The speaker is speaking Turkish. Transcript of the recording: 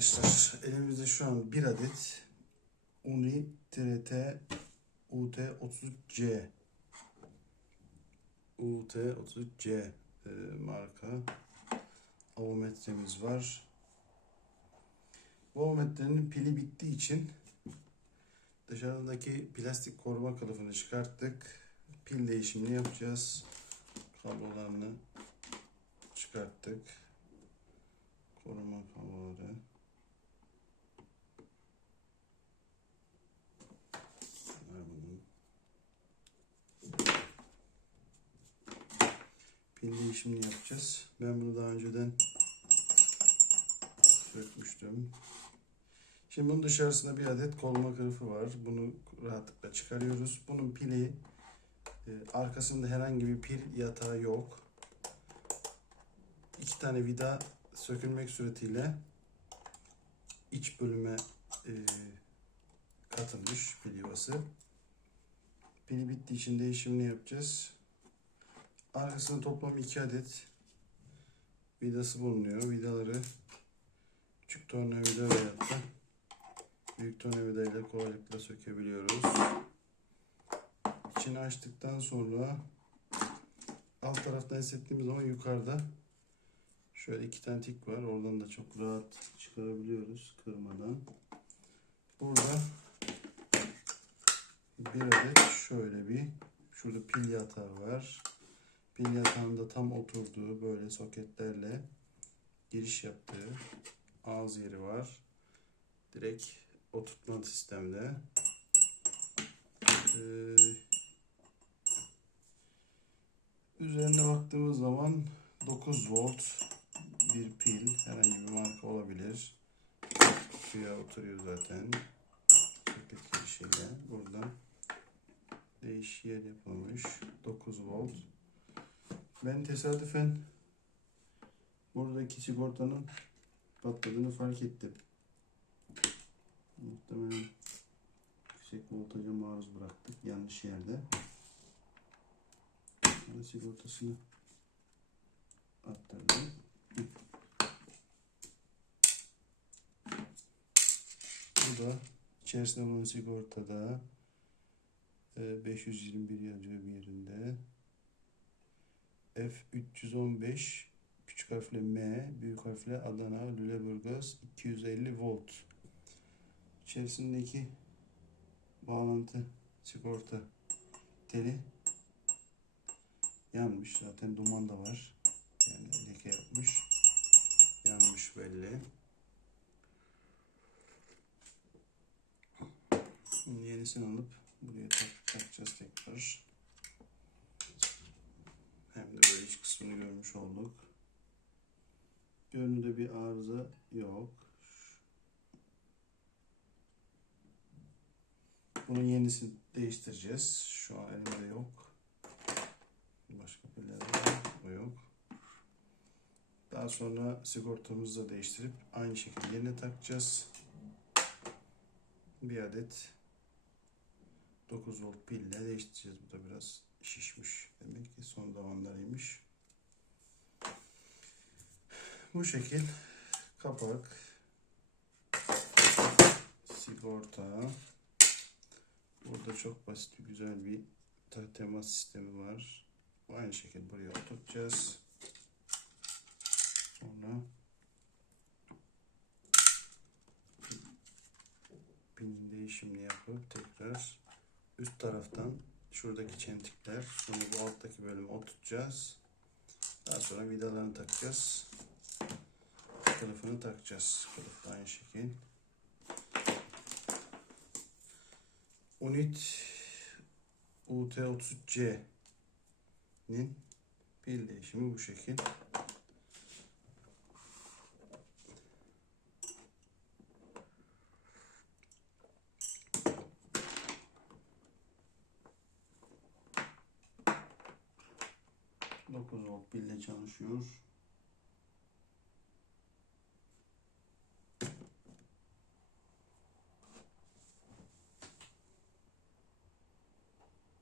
arkadaşlar elimizde şu an bir adet Uni TRT UT33C UT33C e, marka avometremiz var. Bu avometrenin pili bittiği için dışarıdaki plastik koruma kılıfını çıkarttık. Pil değişimini yapacağız. Kablolarını çıkarttık. Koruma kabloları. Pil değişimini yapacağız. Ben bunu daha önceden sökmüştüm. Şimdi bunun dışarısında bir adet kolma kılıfı var. Bunu rahatlıkla çıkarıyoruz. Bunun pili e, arkasında herhangi bir pil yatağı yok. İki tane vida sökülmek suretiyle iç bölüme e, katılmış pil yuvası. Pili bittiği için değişimini yapacağız. Arkasında toplam iki adet vidası bulunuyor. Vidaları küçük tornavida veyahut da büyük tornavida ile kolaylıkla sökebiliyoruz. İçini açtıktan sonra alt taraftan hissettiğimiz zaman yukarıda şöyle iki tane tik var. Oradan da çok rahat çıkarabiliyoruz kırmadan. Burada bir adet şöyle bir şurada pil yatağı var. Pil yatağında tam oturduğu böyle soketlerle giriş yaptığı ağız yeri var. Direkt oturtma sistemde. Ee, üzerine baktığımız zaman 9 volt bir pil herhangi bir marka olabilir. Suya oturuyor zaten. Soket girişiyle. Burada değiş yer yapılmış. 9 volt. Ben tesadüfen buradaki sigortanın patladığını fark ettim. Muhtemelen yüksek voltaja maruz bıraktık yanlış yerde. Sonra sigortasını attırdım. Bu da içerisinde bulunan sigortada e, 521 yazıyor bir yerinde. F315 küçük harfle M, büyük harfle Adana, Lüleburgaz 250 volt. İçerisindeki bağlantı sigorta teli yanmış. Zaten duman da var. Yani leke yapmış. Yanmış belli. Şimdi yenisini alıp buraya tak, takacağız tekrar. De böyle iç kısmını görmüş olduk. Görünürde bir arıza yok. Bunun yenisini değiştireceğiz. Şu an elimde yok. Başka. O yok. Daha sonra sigortamızı da değiştirip aynı şekilde yerine takacağız. Bir adet 9 volt pille değiştireceğiz. Bu da biraz şişmiş. Demek Bu şekil kapak sigorta burada çok basit güzel bir temas sistemi var. Aynı şekilde buraya oturtacağız. Sonra pin değişimini yapıp tekrar üst taraftan şuradaki çentikler sonra bu alttaki bölümü oturtacağız. Daha sonra vidalarını takacağız. Kılıfını takacağız. Kılıf da aynı şekil. Unit UT33C'nin pil değişimi bu şekil. Dokuz volt pille çalışıyor.